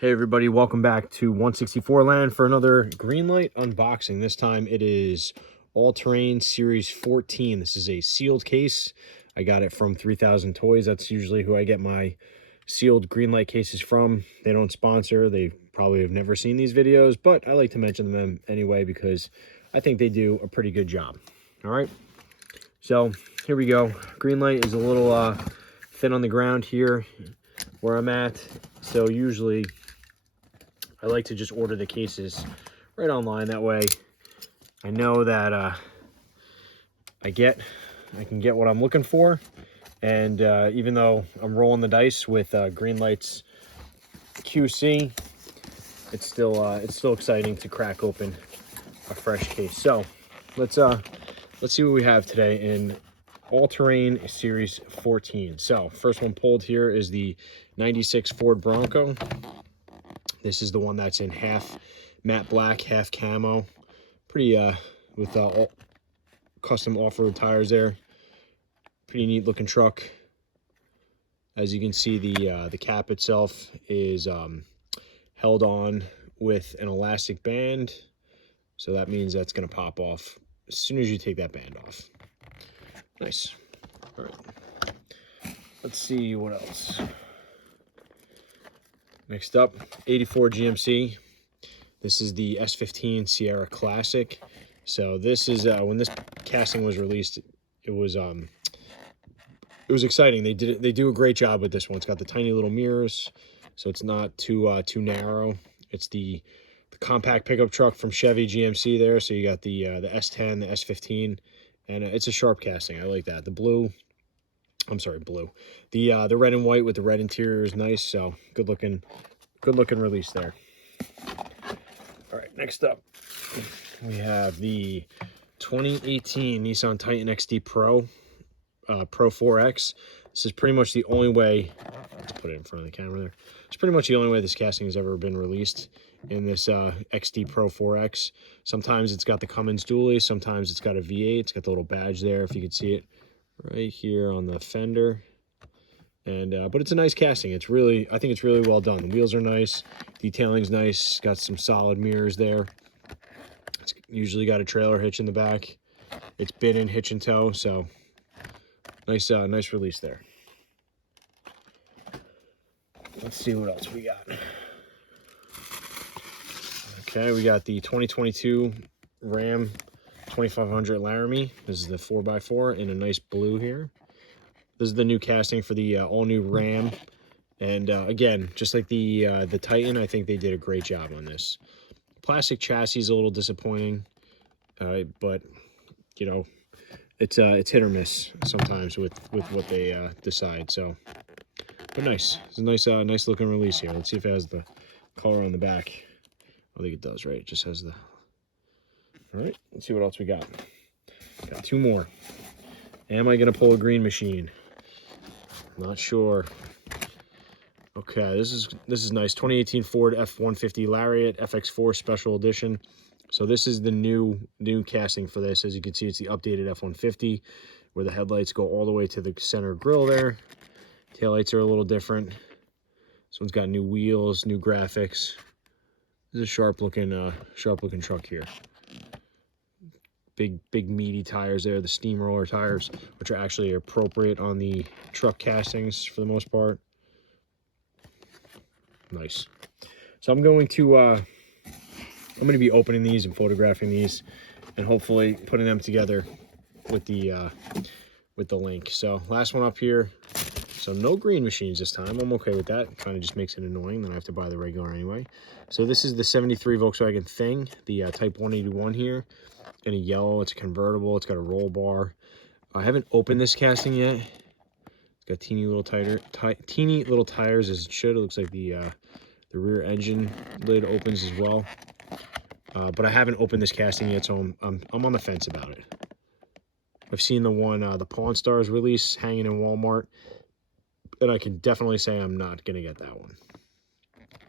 Hey everybody, welcome back to Onesixtyfourland for another GreenLight unboxing. This time it is All-Terrain Series 14. This is a sealed case. I got it from 3000 Toys. That's usually who I get my sealed GreenLight cases from. They don't sponsor. They probably have never seen these videos, but I like to mention them anyway because I think they do a pretty good job. All right, so here we go. GreenLight is a little thin on the ground here where I'm at, so usually I like to just order the cases right online. That way I know that I can get what I'm looking for. And even though I'm rolling the dice with GreenLight's QC, it's still exciting to crack open a fresh case. So let's see what we have today in All-Terrain Series 14. So first one pulled here is the 96 Ford Bronco. This is the one that's in half matte black, half camo. Pretty, with all custom off-road tires there. Pretty neat looking truck. As you can see, the cap itself is held on with an elastic band. So that means that's going to pop off as soon as you take that band off. Nice. All right. Let's see what else. Next up, 84 GMC. This is the S15 Sierra Classic. So this is when this casting was released, it was exciting. They do a great job with this one. It's got the tiny little mirrors, so it's not too narrow. It's the compact pickup truck from Chevy GMC there. So you got the S10, the S15, and it's a sharp casting. I like that. The blue. I'm sorry, blue. The red and white with the red interior is nice. So good looking release there. All right, next up we have the 2018 Nissan Titan XD Pro 4X. This is pretty much the only way. Let's put it in front of the camera there. It's pretty much the only way this casting has ever been released in this XD Pro 4X. Sometimes it's got the Cummins dually. Sometimes it's got a V8. It's got the little badge there, if you could see it right here on the fender. And but it's a nice casting. I think it's really well done. The wheels are nice, detailing's nice. Got some solid mirrors there. It's usually got a trailer hitch in the back. It's been in hitch and tow, so nice release there. Let's see what else we got. Okay, we got the 2022 Ram 2500 Laramie. This is the 4x4 in a nice blue here. This is the new casting for the all-new Ram. And again, just like the Titan, I think they did a great job on this. Plastic chassis is a little disappointing, but, you know, it's hit or miss sometimes with what they decide. So, but nice. It's a nice looking release here. Let's see if it has the color on the back. I think it does, right? It just has the... All right, let's see what else we got. Got two more. Am I going to pull a green machine? Not sure. Okay, this is nice. 2018 Ford F-150 Lariat FX4 Special Edition. So this is the new casting for this. As you can see, it's the updated F-150, where the headlights go all the way to the center grille there. Taillights are a little different. This one's got new wheels, new graphics. This is a sharp looking truck here. Big meaty tires there, the steamroller tires, which are actually appropriate on the truck castings for the most part. Nice. So I'm going to be opening these and photographing these, and hopefully putting them together with the link. So last one up here. So no green machines this time. I'm okay with that. Kind of just makes it annoying. Then I have to buy the regular anyway. So this is the 73 Volkswagen Thing, the Type 181 here. In a yellow. It's a convertible. It's got a roll bar. I haven't opened this casting yet. It's got teeny little tires as it should. It looks like the rear engine lid opens as well. But I haven't opened this casting yet, so I'm on the fence about it. I've seen the one the Pawn Stars release hanging in Walmart, and I can definitely say I'm not gonna get that one.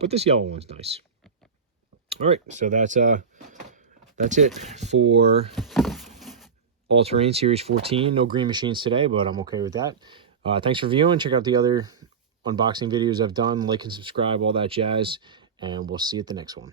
But this yellow one's nice. All right, so that's it for All-Terrain Series 14. No green machines today, but I'm okay with that. Thanks for viewing. Check out the other unboxing videos I've done. Like and subscribe, all that jazz. and we'll see you at the next one.